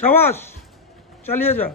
शाबाश, चलिए जा।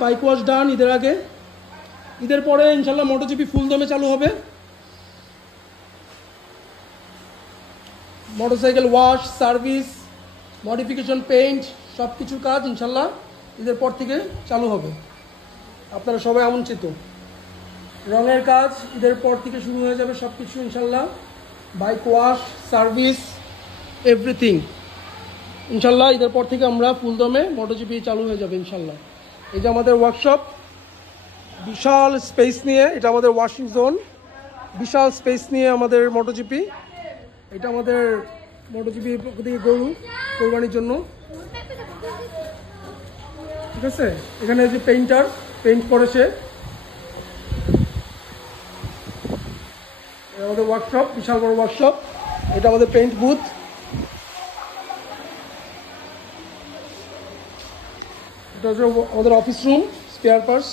बाइक वॉश डान ईदर आगे ईदर पर इंशाल्लाह मोटोजीपी फुल दमे चालू होबे मोटरसाइकेल वॉश सार्विस मडिफिकेशन पेंट सब किछुर काज इंशाल्लाह ईदर पर थेके चालू होबे आपनारा सबाई आमंत्रित रंगेर काज ईदर पर थेके शुरू हो जाबे सब किछु इंशाल्लाह बाइक वॉश सार्विस एवरिथिंग इंशाल्लाह ईदर पर थेके आमरा फुल दमे मोटोजीपी चालू हो जाबे इंशाल्लाह এই যে আমাদের ওয়ার্কশপ বিশাল স্পেস নিয়ে এটা আমাদের ওয়াশিং জোন বিশাল স্পেস নিয়ে আমাদের মোটোজিপি এটা আমাদের মোটোজিপি দিকে গরু কোরবানির জন্য ঠিক আছে এখানে যে পেইন্টার পেইন্ট করেছে আমাদের ওয়ার্কশপ বিশাল বড় ওয়ার্কশপ এটা আমাদের পেইন্ট বুথ এটা হচ্ছে আমাদের অফিস রুম স্পেয়ার পার্টস